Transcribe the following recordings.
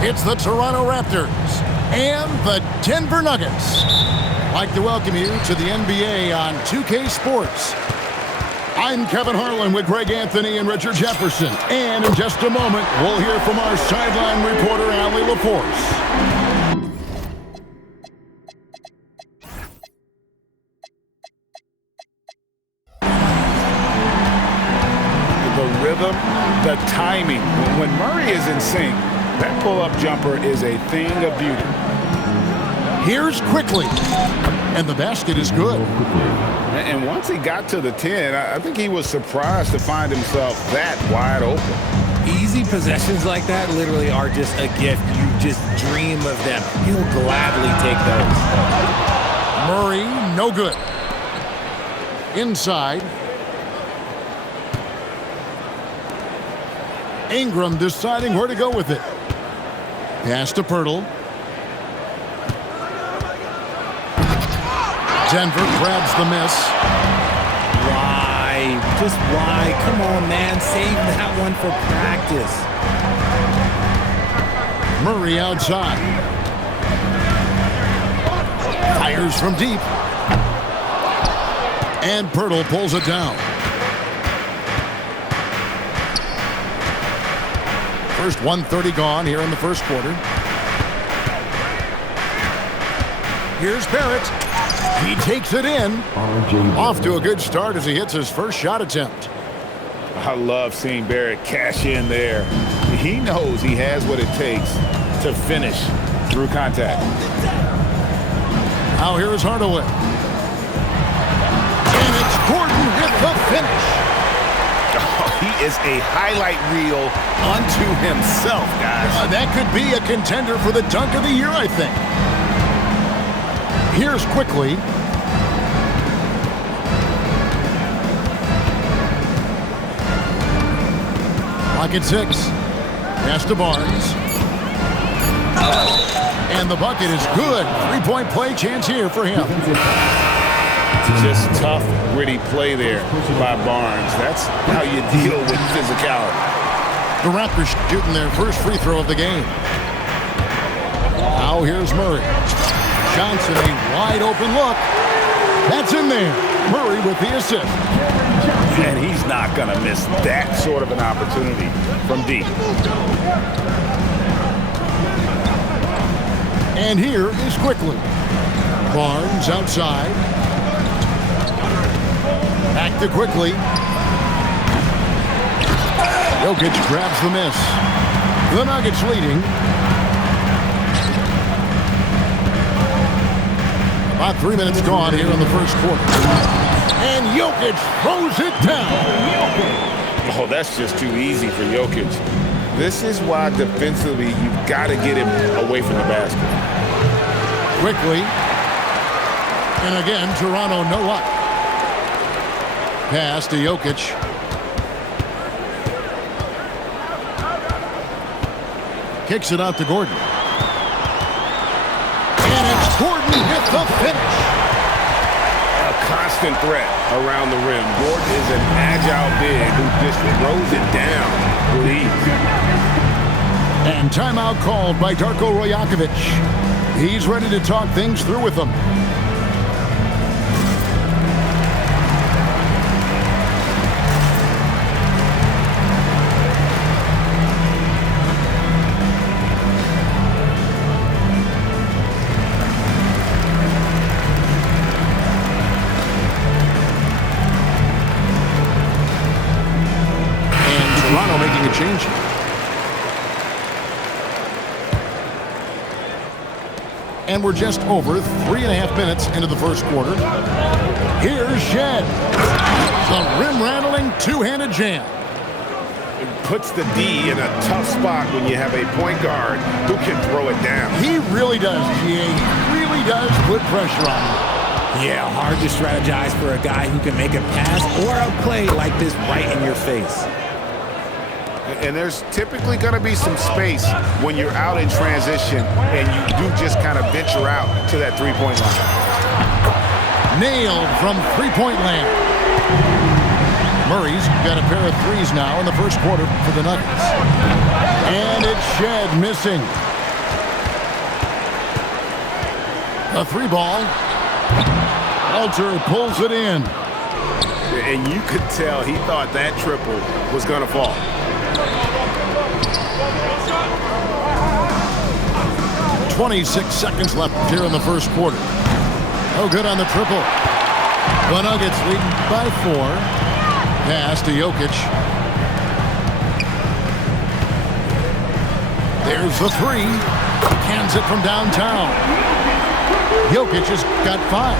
It's the Toronto Raptors and the Denver Nuggets. I'd like to welcome you to the NBA on 2K Sports. I'm Kevin Harlan with Greg Anthony and Richard Jefferson. And in just a moment, we'll hear from our sideline reporter, Allie LaForce. The rhythm, the timing. When Murray is in sync, that pull-up jumper is a thing of beauty. Here's Quickly, and the basket is good. And once he got to the 10, I think he was surprised to find himself that wide open. Easy possessions like that literally are just a gift. You just dream of them. He'll gladly take those. Murray, no good. Inside. Ingram deciding where to go with it. Pass to Poeltl. Denver grabs the miss. Why? Just why? Come on, man. Save that one for practice. Murray outside. Fires from deep. And Poeltl pulls it down. First 1:30 gone here in the first quarter. Here's Barrett. He takes it in. Off to a good start as he hits his first shot attempt. I love seeing Barrett cash in there. He knows he has what it takes to finish through contact. Now here is Hardaway. And it's Gordon with the finish. He is a highlight reel unto himself, guys. That could be a contender for the dunk of the year, I think. Here's Quickly. Clock at 6. Pass to Barnes. And the bucket is good. Three-point play chance here for him. Just tough, gritty play there by Barnes. That's how you deal with physicality. The Raptors shooting their first free throw of the game. Now here's Murray. Johnson, a wide open look. That's in there. Murray with the assist. And he's not going to miss that sort of an opportunity from deep. And here is Quickly. Barnes outside. Back to Quickly. Jokic grabs the miss. The Nuggets leading. About 3 minutes gone here in the first quarter. And Jokic throws it down. Oh, that's just too easy for Jokic. This is why defensively you've got to get him away from the basket. Quickly. And again, Toronto no luck. Pass to Jokic. Kicks it out to Gordon. And it's Gordon with the finish. A constant threat around the rim. Gordon is an agile big who just throws it down with ease. And timeout called by Darko Rajakovic. He's ready to talk things through with them. Toronto making a change. And we're just over 3.5 minutes into the first quarter. Here's Shed. The rim-rattling two-handed jam. It puts the D in a tough spot when you have a point guard who can throw it down. He really does, GA. He really does put pressure on him. Yeah, hard to strategize for a guy who can make a pass or a play like this right in your face. And there's typically going to be some space when you're out in transition and you do just kind of venture out to that three-point line. Nailed from three-point land. Murray's got a pair of threes now in the first quarter for the Nuggets. And it's Shed missing. A 3-ball. Walter pulls it in. And you could tell he thought that triple was going to fall. .26 seconds left here in the first quarter. Oh, good on the triple. The Nuggets leading by 4. Pass to Jokic. There's the 3. Cans it from downtown. Jokic has got 5.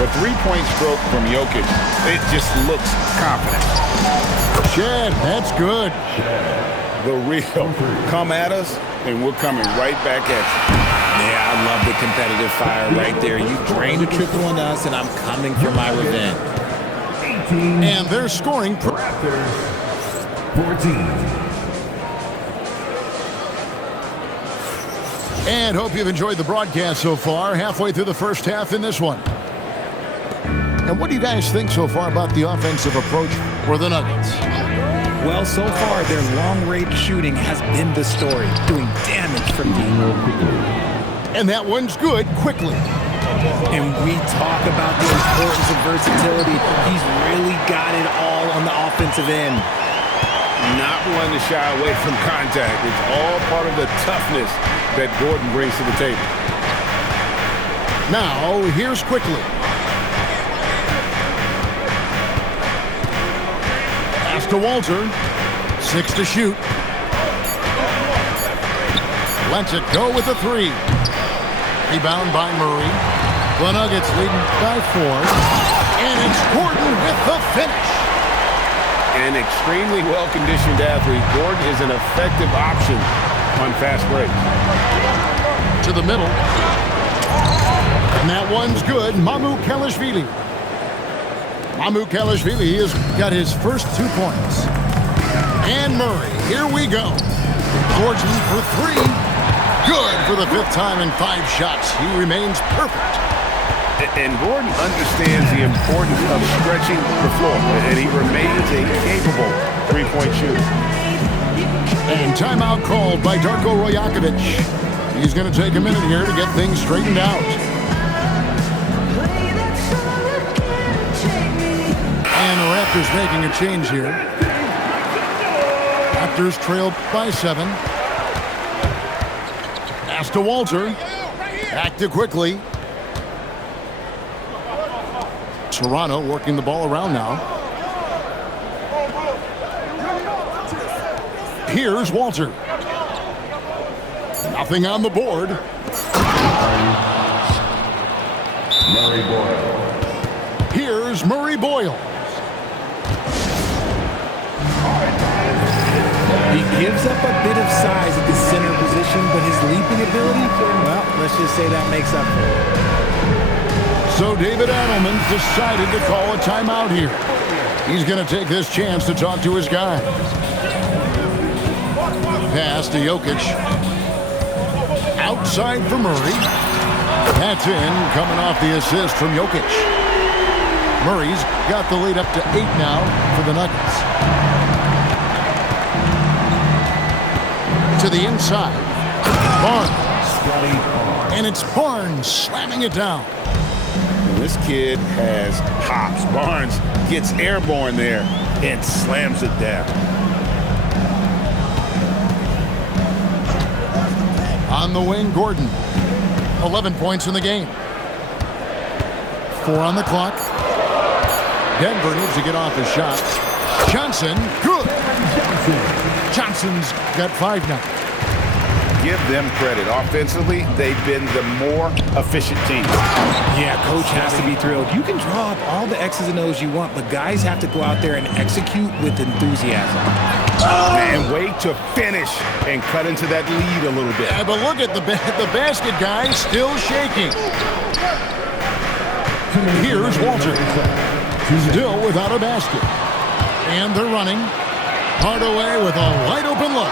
The three-point stroke from Jokic, it just looks confident. Shed, that's good. The real come at us, and we're coming right back at you. Yeah, I love the competitive fire right there. You drained a triple on us, and I'm coming for my revenge. And they're scoring. 14. And hope you've enjoyed the broadcast so far. Halfway through the first half in this one. And what do you guys think so far about the offensive approach for the Nuggets? Well, so far, their long-range shooting has been the story, doing damage from deep. And that one's good quickly. And we talk about the importance of versatility. He's really got it all on the offensive end. Not one to shy away from contact. It's all part of the toughness that Gordon brings to the table. Now, here's quickly. Pass to Walter. 6 to shoot. Lets it go with a 3. Rebound by Murray. The Nuggets leading by 4. And it's Gordon with the finish. An extremely well-conditioned athlete, Gordon is an effective option on fast break. To the middle. And that one's good. Mamukelashvili. Mamukelashvili has got his first 2 points. And Murray, here we go. Gordon for 3. Good for the 5th time in 5 shots. He remains perfect. And Gordon understands the importance of stretching the floor, and he remains a capable three-point shooter. And timeout called by Darko Rajakovic. He's going to take a minute here to get things straightened out. And the Raptors making a change here. Raptors trailed by 7. Pass to Walter. Back to quickly. Toronto working the ball around now. Here's Walter. Nothing on the board. Murray Boyle. Here's Murray Boyle. He gives up a bit of size at the center position, but his leaping ability, well, let's just say that makes up for it. So David Adelman decided to call a timeout here. He's going to take this chance to talk to his guys. Pass to Jokic. Outside for Murray. That's in, coming off the assist from Jokic. Murray's got the lead up to 8 now for the Nuggets. To the inside. Barnes. And it's Barnes slamming it down. This kid has hops. Barnes gets airborne there and slams it down. On the wing, Gordon. 11 points in the game. 4 on the clock. Denver needs to get off his shot. Johnson, good. Johnson's got 5 now. Give them credit. Offensively, they've been the more efficient team. Yeah, coach has to be thrilled. You can draw up all the X's and O's you want, but guys have to go out there and execute with enthusiasm. And wait to finish and cut into that lead a little bit. Yeah, but look at the basket guy still shaking. Here's Walter. Still without a basket. And they're running. Hardaway with a wide open look.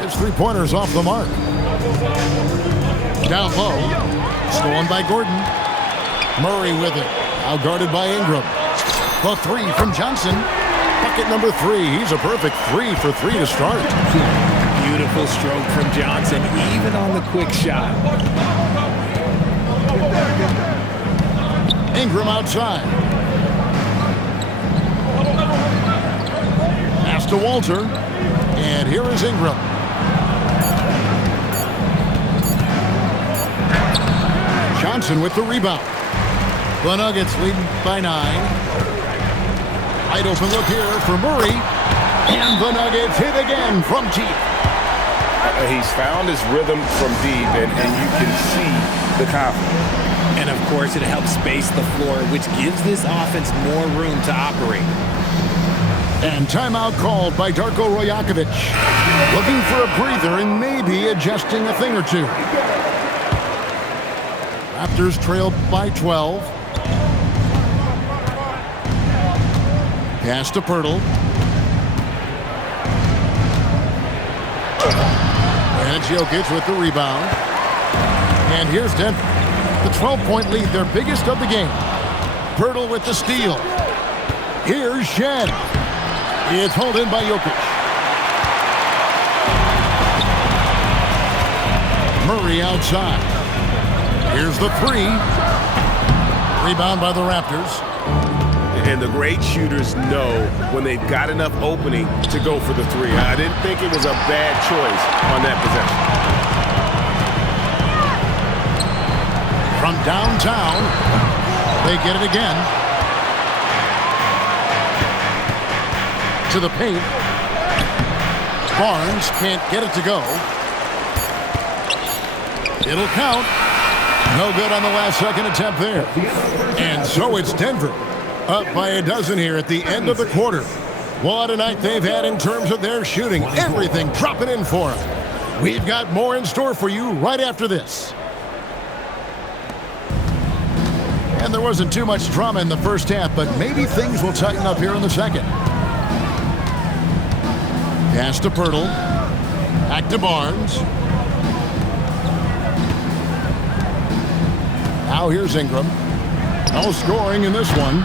His 3-pointers off the mark. Down low. Stolen by Gordon. Murray with it. Now guarded by Ingram. The 3 from Johnson. Bucket number 3. He's a perfect 3 for 3 to start. Beautiful stroke from Johnson, even on the quick shot. Ingram outside. Pass to Walter. And here is Ingram. Johnson with the rebound. The Nuggets leading by 9. Wide open look here for Murray. And the Nuggets hit again from deep. He's found his rhythm from deep, and you can see the confidence. And, of course, it helps space the floor, which gives this offense more room to operate. And timeout called by Darko Rajakovic. Looking for a breather and maybe adjusting a thing or two. Raptors trail by 12. Pass to Pirtle. And it's Jokic with the rebound. And here's Denver. The 12-point lead, their biggest of the game. Pirtle with the steal. Here's Shen. It's hauled in by Jokic. Murray outside. Here's the 3. Rebound by the Raptors. And the great shooters know when they've got enough opening to go for the 3. I didn't think it was a bad choice on that possession. From downtown, they get it again. To the paint. Barnes can't get it to go. It'll count. No good on the last second attempt there. And so it's Denver. Up by a dozen here at the end of the quarter. What a night they've had in terms of their shooting. Everything dropping in for them. We've got more in store for you right after this. And there wasn't too much drama in the first half, but maybe things will tighten up here in the second. Pass to Pirtle. Back to Barnes. Now here's Ingram. No scoring in this one.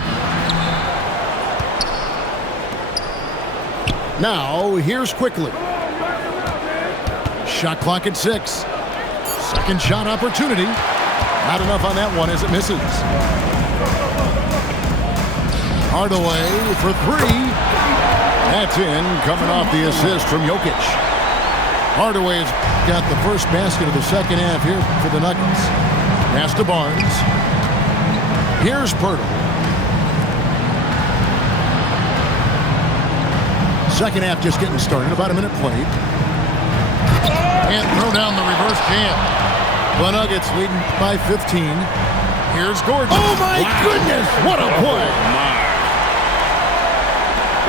Now here's Quickly. Shot clock at 6. Second shot opportunity. Not enough on that one as it misses. Hardaway for 3. That's in, coming off the assist from Jokic. Hardaway's got the first basket of the second half here for the Nuggets. Pass to Barnes. Here's Pirtle. Second half just getting started. About a minute played. And throw down the reverse jam. The Nuggets leading by 15. Here's Gordon. Oh, my goodness. What a play.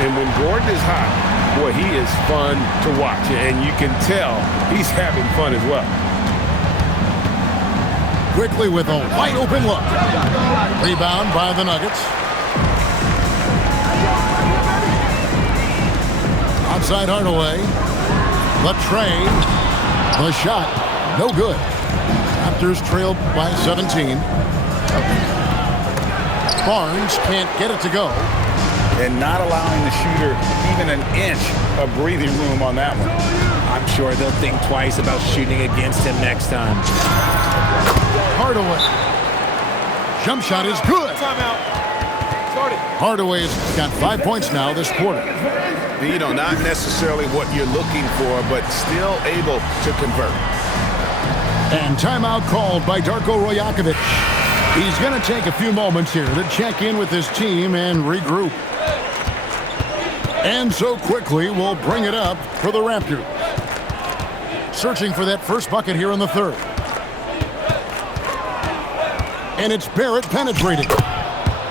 And when Gordon is hot, boy, he is fun to watch. And you can tell he's having fun as well. Quickly with a wide open look. Rebound by the Nuggets. Outside Hardaway. The trade. The shot. No good. Raptors trail by 17. Barnes can't get it to go. And not allowing the shooter even an inch of breathing room on that one. I'm sure they'll think twice about shooting against him next time. Hardaway. Jump shot is good. Timeout. Started. Hardaway's got 5 points now this quarter. You know, not necessarily what you're looking for, but still able to convert. And timeout called by Darko Rajakovic. He's going to take a few moments here to check in with his team and regroup. And so Quickly will bring it up for the Raptors. Searching for that first bucket here in the third. And it's Barrett penetrating.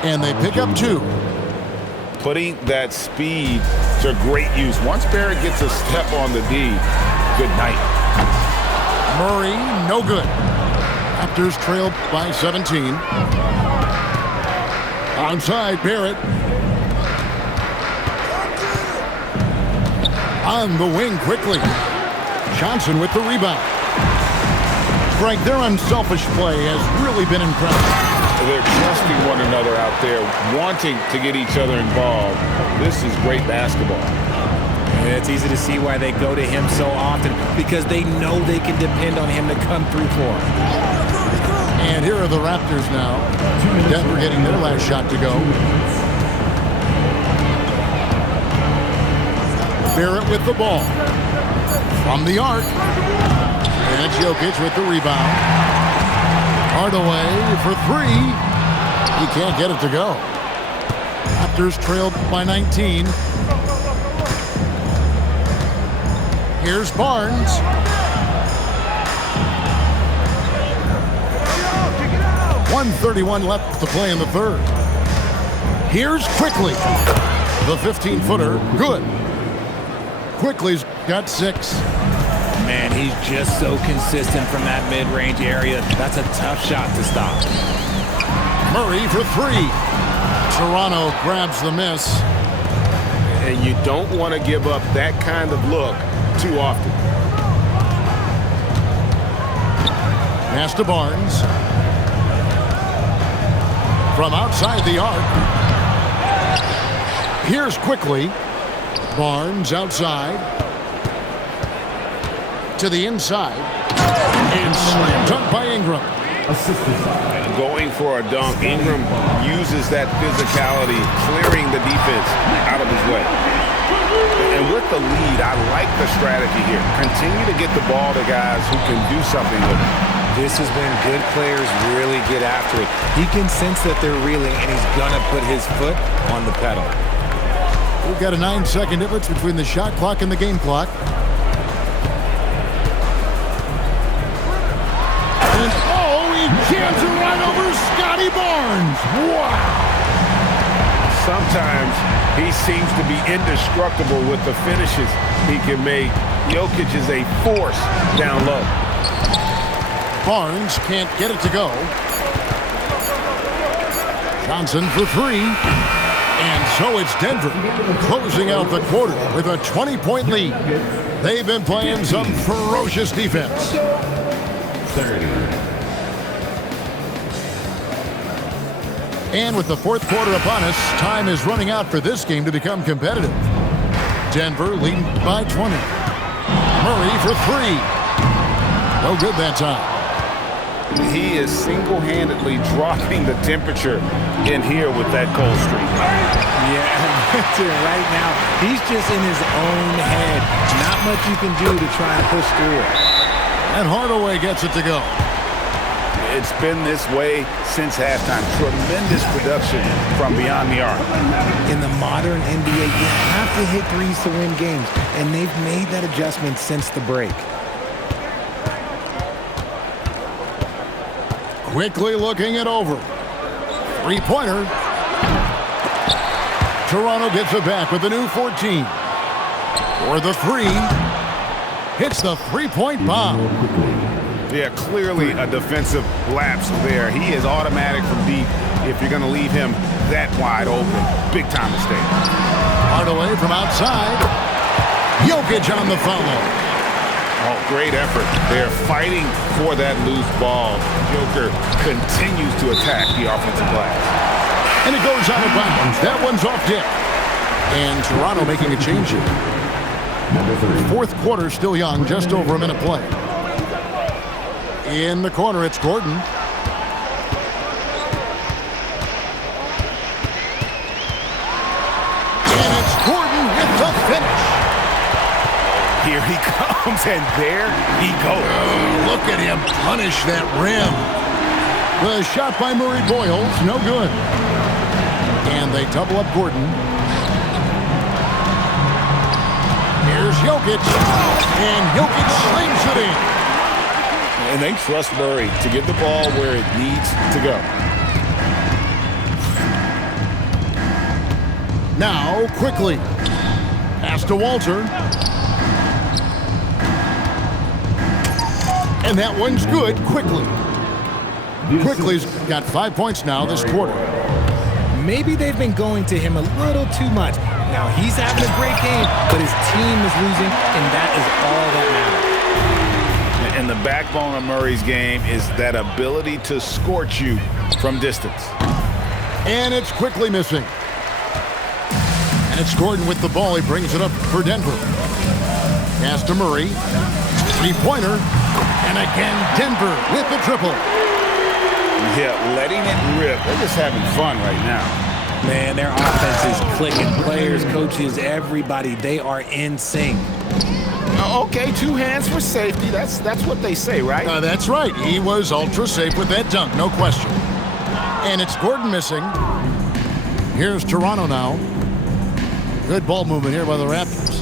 And they pick up 2. Putting that speed to great use. Once Barrett gets a step on the D, good night. Murray, no good. Raptors trailed by 17. Outside, Barrett. On the wing quickly. Johnson with the rebound. Frank, their unselfish play has really been impressive. They're trusting one another out there, wanting to get each other involved. This is great basketball. And it's easy to see why they go to him so often, because they know they can depend on him to come through for them. And here are the Raptors now. Denver getting their last shot to go. Barrett with the ball. From the arc. And it's Jokic with the rebound. Hardaway for three. He can't get it to go. Raptors trailed by 19. Here's Barnes. .131 left to play in the third. Here's Quickly. The 15-footer, good. Quickly's got 6. Man, he's just so consistent from that mid-range area. That's a tough shot to stop. Murray for 3. Toronto grabs the miss. And you don't want to give up that kind of look too often. Pass to Barnes. From outside the arc. Here's Quickly. Barnes outside. To the inside. And slam dunk by Ingram. Going for a dunk. Ingram uses that physicality, clearing the defense out of his way. And with the lead, I like the strategy here. Continue to get the ball to guys who can do something with it. This is when good players really get after it. He can sense that they're reeling, and he's going to put his foot on the pedal. We've got a 9-second difference between the shot clock and the game clock. And he jams it right over Scotty Barnes. Wow. Sometimes he seems to be indestructible with the finishes he can make. Jokic is a force down low. Barnes can't get it to go. Johnson for 3. And so it's Denver closing out the quarter with a 20-point lead. They've been playing some ferocious defense. 30. And with the fourth quarter upon us, time is running out for this game to become competitive. Denver leading by 20. Murray for 3. No good that time. He is single-handedly dropping the temperature in here with that cold streak. Yeah, that's it right now. He's just in his own head. Not much you can do to try and push through it. And Hardaway gets it to go. It's been this way since halftime. Tremendous production from beyond the arc. In the modern NBA, you have to hit threes to win games, and they've made that adjustment since the break. Quickly looking it over. Three-pointer. Toronto gets it back with a new 14. For the 3. Hits the three-point bomb. Yeah, clearly a defensive lapse there. He is automatic from deep if you're going to leave him that wide open. Big-time mistake. Hardaway from outside. Jokic on the follow. Oh, great effort. They're fighting for that loose ball. Joker continues to attack the offensive glass. And it goes out of bounds. That one's off deck. And Toronto making a change here. Fourth quarter still young, just over a minute play. In the corner, it's Gordon. And it's Gordon with the finish. Here he comes, and there he goes. Oh, look at him punish that rim. The shot by Murray Boyles, no good. And they double up Gordon. Here's Jokic. And Jokic slings it in. And they trust Murray to get the ball where it needs to go. Now, Quickly. Pass to Walter. And that one's good. Quickly. Quickly's got 5 points now this quarter. Maybe they've been going to him a little too much. Now he's having a great game, but his team is losing, and that is all that matters. And the backbone of Murray's game is that ability to scorch you from distance. And it's Quickly missing. And it's Gordon with the ball. He brings it up for Denver. Pass to Murray. Three-pointer. And again, Denver with the triple. Yeah, letting it rip. They're just having fun right now. Man, their offense is clicking. Players, coaches, everybody, they are in sync. Okay, 2 hands for safety. That's what they say, right? That's right. He was ultra safe with that dunk, no question. And it's Gordon missing. Here's Toronto now. Good ball movement here by the Raptors.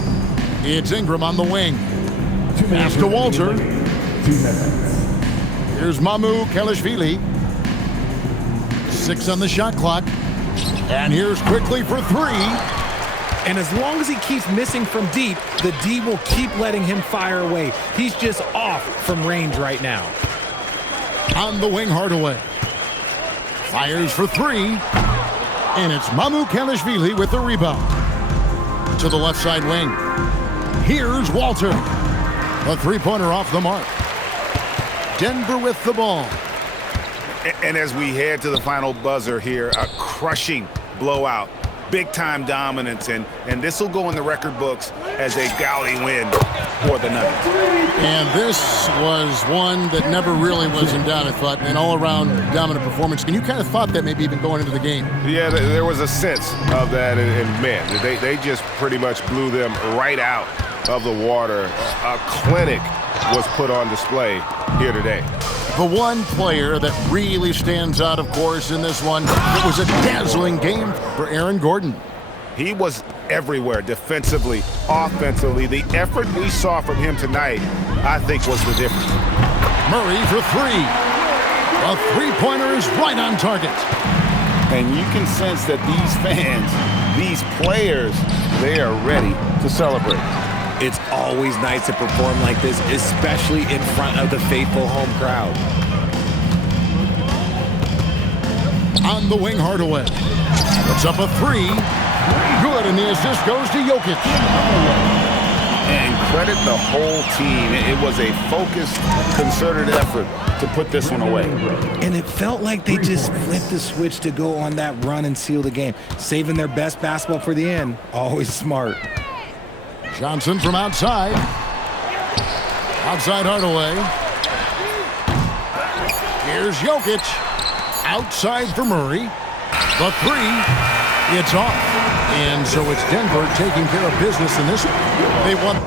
It's Ingram on the wing. Pass to Walter. 2 minutes. Here's Mamu Kelishvili. 6 on the shot clock. And here's Quickly for 3. And as long as he keeps missing from deep, the D will keep letting him fire away. He's just off from range right now. On the wing, Hardaway. Fires for 3. And it's Mamu Kelishvili with the rebound. To the left side wing. Here's Walter. A 3-pointer off the mark. Denver with the ball. And as we head to the final buzzer here, a crushing blowout. Big-time dominance, and this will go in the record books as a gaudy win for the Nuggets. And this was one that never really was in doubt, I thought, an all-around dominant performance. And you kind of thought that maybe even going into the game. Yeah, there was a sense of that, and man, they just pretty much blew them right out of the water. A clinic was put on display here today. The one player that really stands out, of course, in this one, it was a dazzling game for Aaron Gordon. He was everywhere, defensively, offensively. The effort we saw from him tonight, I think, was the difference. Murray for 3. A 3-pointer is right on target. And you can sense that these fans, these players, they are ready to celebrate. It's always nice to perform like this, especially in front of the faithful home crowd. On the wing, Hardaway. Puts up a 3. Good, and the assist goes to Jokic. And credit the whole team. It was a focused, concerted effort to put this one away. And it felt like they just flipped the switch to go on that run and seal the game. Saving their best basketball for the end. Always smart. Johnson from outside. Outside Hardaway. Here's Jokic. Outside for Murray. The 3. It's off. And so it's Denver taking care of business in this one. They won.